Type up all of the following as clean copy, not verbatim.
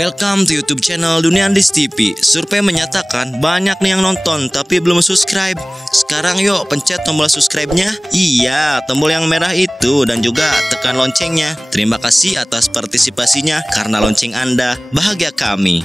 Welcome to YouTube channel Dunia Andis TV. Survei menyatakan banyak nih yang nonton tapi belum subscribe. Sekarang yuk pencet tombol subscribe-nya. Iya, tombol yang merah itu, dan juga tekan loncengnya. Terima kasih atas partisipasinya, karena lonceng Anda bahagia kami.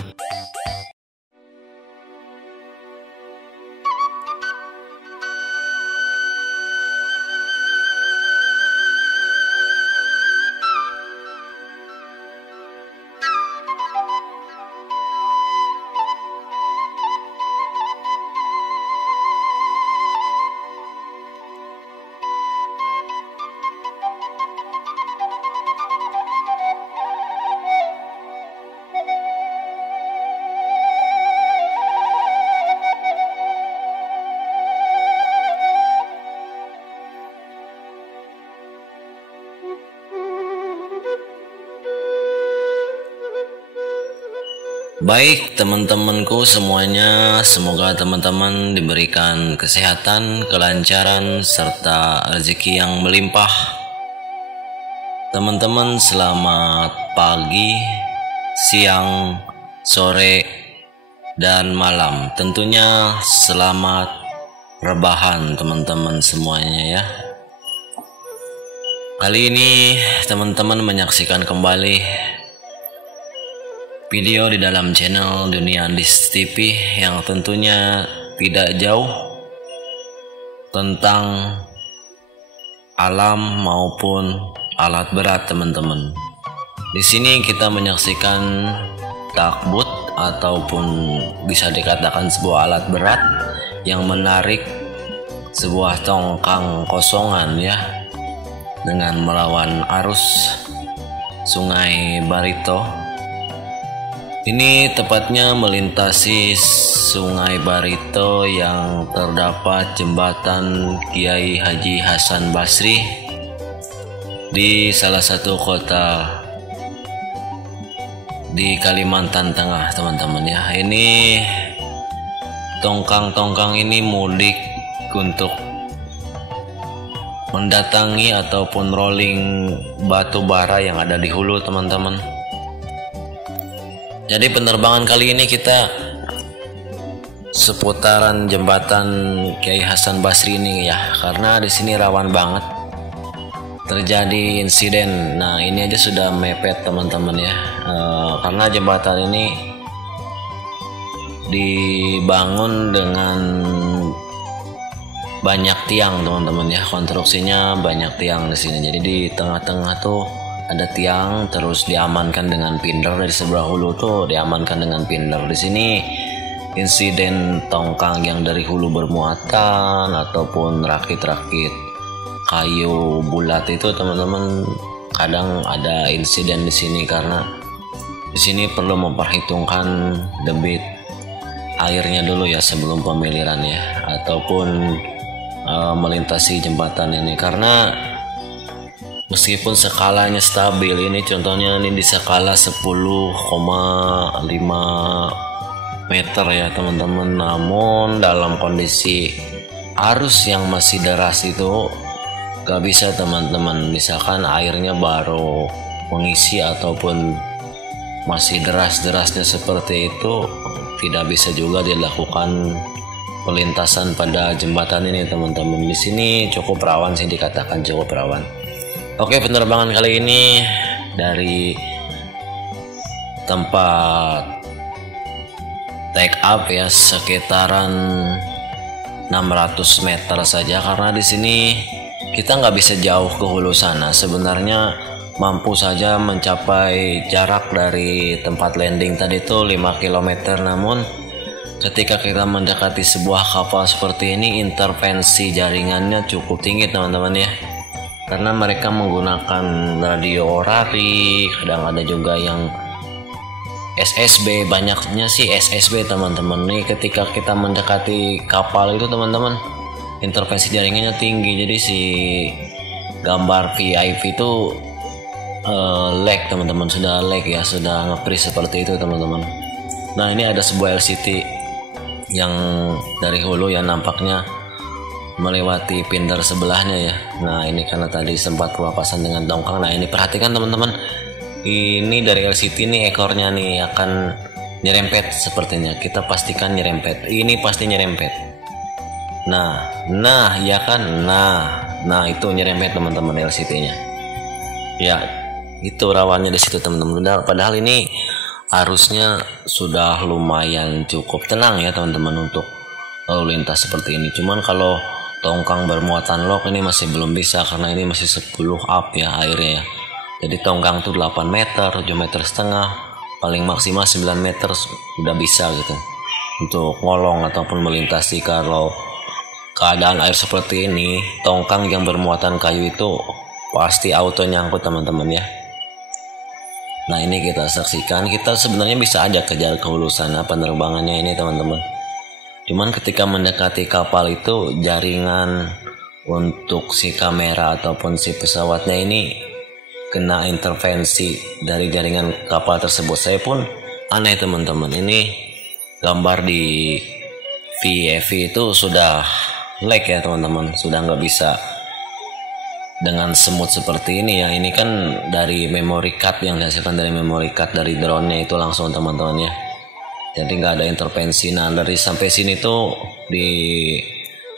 Baik teman-temanku semuanya, semoga teman-teman diberikan kesehatan, kelancaran, serta rezeki yang melimpah. Teman-teman selamat pagi, siang, sore, dan malam. Tentunya selamat rebahan teman-teman semuanya ya. Kali ini teman-teman menyaksikan kembali video di dalam channel Dunia Andis TV yang tentunya tidak jauh tentang alam maupun alat berat teman-teman. Di sini kita menyaksikan takbut ataupun bisa dikatakan sebuah alat berat yang menarik sebuah tongkang kosongan ya, dengan melawan arus Sungai Barito. Ini tepatnya melintasi Sungai Barito yang terdapat jembatan Kiai Haji Hasan Basri di salah satu kota di Kalimantan Tengah teman-teman ya. Ini tongkang-tongkang ini mudik untuk mendatangi ataupun rolling batu bara yang ada di hulu teman-teman. Jadi penerbangan kali ini kita seputaran jembatan Kiai Hasan Basri ini ya, karena di sini rawan banget terjadi insiden. Nah ini aja sudah mepet teman-teman ya, karena jembatan ini dibangun dengan banyak tiang teman-teman ya, konstruksinya banyak tiang di sini. Jadi di tengah-tengah tuh ada tiang, terus diamankan dengan pinder dari sebelah hulu tuh diamankan dengan pinder. Di sini insiden tongkang yang dari hulu bermuatan ataupun rakit-rakit kayu bulat itu teman-teman, kadang ada insiden di sini karena di sini perlu memperhitungkan debit airnya dulu ya sebelum pemiliran ya, ataupun melintasi jembatan ini. Karena meskipun skalanya stabil, ini contohnya ini di skala 10,5 meter ya teman-teman, namun dalam kondisi arus yang masih deras itu gak bisa teman-teman. Misalkan airnya baru mengisi ataupun masih deras-derasnya seperti itu, tidak bisa juga dilakukan pelintasan pada jembatan ini teman-teman. Di sini cukup rawan sih, dikatakan cukup rawan. Oke, penerbangan kali ini dari tempat take up ya, sekitaran 600 meter saja, karena di sini kita nggak bisa jauh ke hulu sana. Sebenarnya mampu saja mencapai jarak dari tempat landing tadi itu 5 km, namun ketika kita mendekati sebuah kapal seperti ini, intervensi jaringannya cukup tinggi teman-teman ya, karena mereka menggunakan radio orari, kadang ada juga yang SSB, banyaknya sih SSB teman-teman. Nih ketika kita mendekati kapal itu teman-teman, intervensi jaringannya tinggi, jadi si gambar VIP itu lag teman-teman, sudah lag ya, sudah nge-freeze seperti itu teman-teman. Nah ini ada sebuah LCD yang dari hulu yang nampaknya melewati pinder sebelahnya ya. Nah ini karena tadi sempat papasan dengan tongkang. Nah ini perhatikan teman-teman, Ini dari LCT nih ekornya nih akan nyerempet sepertinya. Kita pastikan nyerempet. Ini pasti nyerempet. Nah ya kan. Nah itu nyerempet teman-teman LCT-nya. Ya itu rawannya di situ teman-teman. Padahal ini arusnya sudah lumayan cukup tenang ya teman-teman untuk lalu lintas seperti ini. Cuman kalau tongkang bermuatan log ini masih belum bisa karena ini masih 10 up ya airnya ya. Jadi tongkang tuh 8 meter, 7 meter setengah, paling maksimal 9 meter udah bisa gitu untuk ngolong ataupun melintasi. Kalau keadaan air seperti ini, tongkang yang bermuatan kayu itu pasti auto nyangkut teman-teman ya. Nah ini kita saksikan, kita sebenarnya bisa aja kejar ke hulu sana penerbangannya ini teman-teman. Cuman ketika mendekati kapal itu jaringan untuk si kamera ataupun si pesawatnya ini kena intervensi dari jaringan kapal tersebut. Saya pun aneh teman-teman, ini gambar di VFV itu sudah lag ya teman-teman, sudah nggak bisa dengan semut seperti ini ya. Ini kan dari memory card, yang dihasilkan dari memory card dari drone-nya itu langsung teman-teman ya. Jadi nggak ada intervensi. Nah dari sampai sini tuh di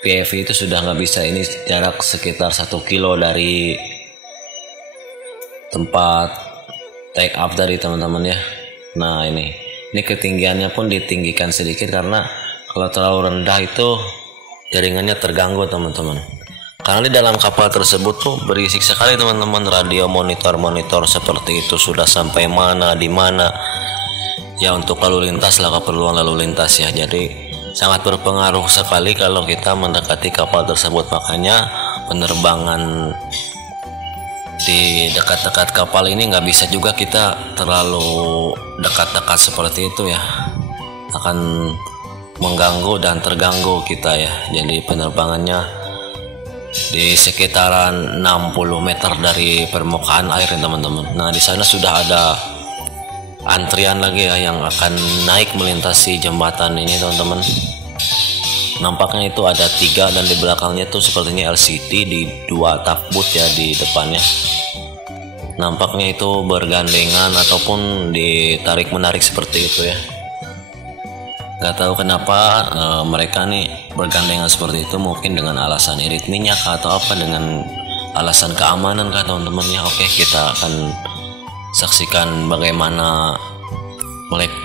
VFV itu sudah nggak bisa. Ini jarak sekitar 1 kilo dari tempat take up dari teman-teman ya. Nah ini ketinggiannya pun ditinggikan sedikit karena kalau terlalu rendah itu jaringannya terganggu teman-teman. Karena di dalam kapal tersebut tuh berisik sekali teman-teman, radio monitor seperti itu sudah sampai mana di mana ya untuk lalu lintas lah, keperluan lalu lintas ya. Jadi sangat berpengaruh sekali kalau kita mendekati kapal tersebut. Makanya penerbangan di dekat-dekat kapal ini nggak bisa juga kita terlalu dekat-dekat seperti itu ya, akan mengganggu dan terganggu kita ya. Jadi penerbangannya di sekitaran 60 meter dari permukaan air ya teman-teman. Nah di sana sudah ada antrian lagi ya yang akan naik melintasi jembatan ini teman-teman. Nampaknya itu ada 3 dan di belakangnya tuh sepertinya LCT di 2 takbut ya di depannya. Nampaknya itu bergandengan ataupun ditarik menarik seperti itu ya. Gak tahu kenapa mereka nih bergandengan seperti itu, mungkin dengan alasan irit minyak atau apa, dengan alasan keamanan kah teman-teman ya. Oke, kita akan saksikan bagaimana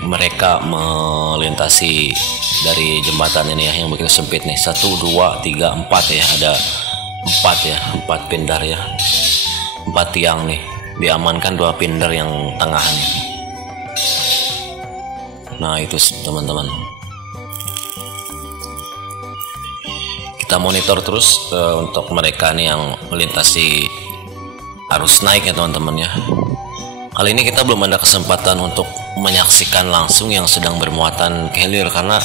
mereka melintasi dari jembatan ini ya yang begitu sempit nih. 1, 2, 3, 4 ya, ada 4 ya, 4 pindar ya, 4 tiang nih, diamankan 2 pindar yang tengah nih. Nah itu teman-teman, kita monitor terus untuk mereka nih yang melintasi arus naik ya teman-teman ya. Kali ini kita belum ada kesempatan untuk menyaksikan langsung yang sedang bermuatan kehilir karena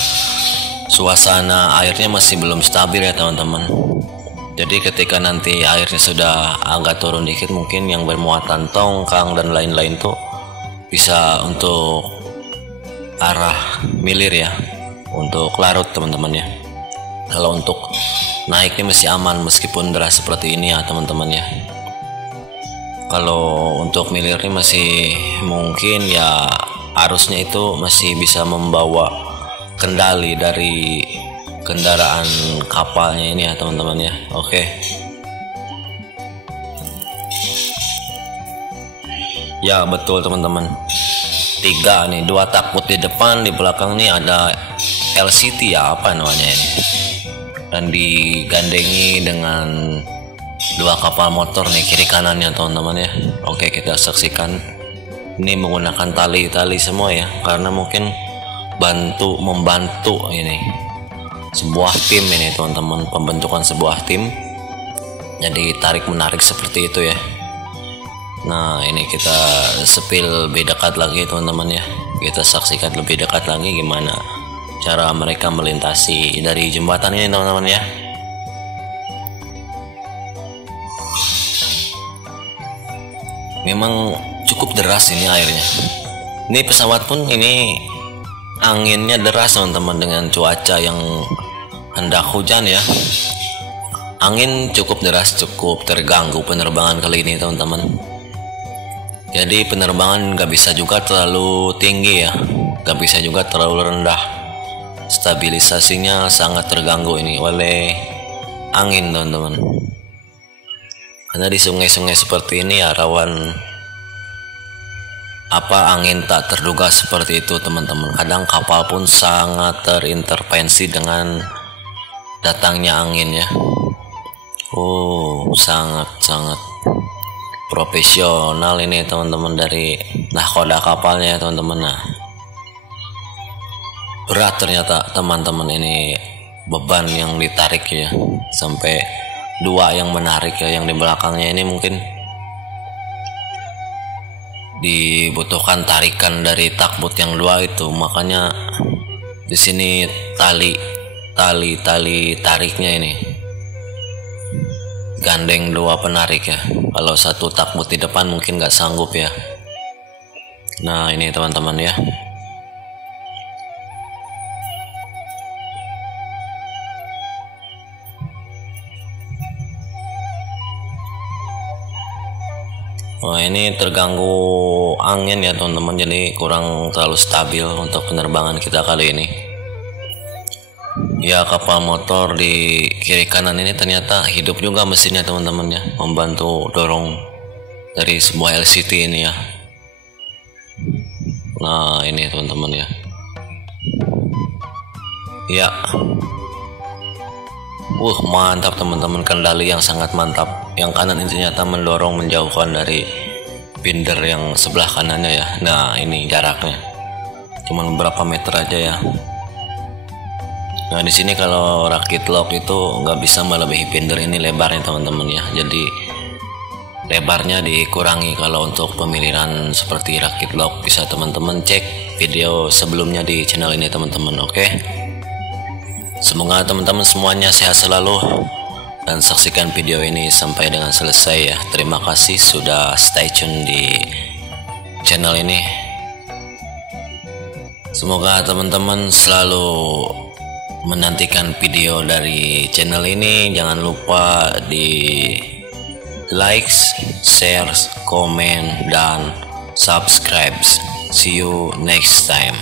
suasana airnya masih belum stabil ya teman-teman. Jadi ketika nanti airnya sudah agak turun dikit, mungkin yang bermuatan tongkang dan lain-lain tuh bisa untuk arah milir ya, untuk larut teman-teman ya. Kalau untuk naiknya masih aman meskipun deras seperti ini ya teman-teman ya. Kalau untuk milirnya masih mungkin ya, arusnya itu masih bisa membawa kendali dari kendaraan kapalnya ini ya teman-teman ya. Oke. Ya betul teman-teman, 3 nih, 2 takbut di depan, di belakang nih ada LCT ya, apa namanya ini, dan digandengi dengan 2 kapal motor nih kiri kanannya teman-teman ya. Oke, kita saksikan ini menggunakan tali-tali semua ya, karena mungkin membantu ini sebuah tim ini teman-teman, pembentukan sebuah tim. Jadi tarik menarik seperti itu ya. Nah ini kita sepil lebih dekat lagi teman-teman ya, kita saksikan lebih dekat lagi gimana cara mereka melintasi dari jembatan ini teman-teman ya. Memang cukup deras ini airnya. Ini pesawat pun ini anginnya deras teman-teman, dengan cuaca yang hendak hujan ya. Angin cukup deras, cukup terganggu penerbangan kali ini teman-teman. Jadi penerbangan nggak bisa juga terlalu tinggi ya, nggak bisa juga terlalu rendah. Stabilisasinya sangat terganggu ini oleh angin teman-teman. Karena di sungai-sungai seperti ini ya rawan angin tak terduga seperti itu teman-teman. Kadang kapal pun sangat terintervensi dengan datangnya angin ya. Sangat profesional ini teman-teman dari nahkoda kapalnya ya teman-teman. Nah, berat ternyata teman-teman ini beban yang ditarik ya, sampai 2 yang menarik ya, yang di belakangnya ini mungkin dibutuhkan tarikan dari takbut yang 2 itu, makanya di sini tali tariknya ini gandeng 2 penarik ya. Kalau 1 takbut di depan mungkin nggak sanggup ya. Nah ini teman-teman ya. Wah ini terganggu angin ya teman-teman, jadi kurang terlalu stabil untuk penerbangan kita kali ini. Ya kapal motor di kiri kanan ini ternyata hidup juga mesinnya teman-teman ya, membantu dorong dari sebuah LCT ini ya. Nah ini teman-teman ya. Ya. Mantap teman-teman, kendali yang sangat mantap. Yang kanan ini ternyata mendorong menjauhkan dari binder yang sebelah kanannya ya. Nah ini jaraknya cuman beberapa meter aja ya. Nah di sini kalau rakit lock itu nggak bisa melebihi binder ini lebarnya teman-teman ya. Jadi lebarnya dikurangi kalau untuk pemilihan seperti rakit lock. Bisa teman-teman cek video sebelumnya di channel ini teman-teman. Oke. Semoga teman-teman semuanya sehat selalu dan saksikan video ini sampai dengan selesai ya. Terima kasih sudah stay tune di channel ini. Semoga teman-teman selalu menantikan video dari channel ini. Jangan lupa di like, share, komen, dan subscribe. See you next time.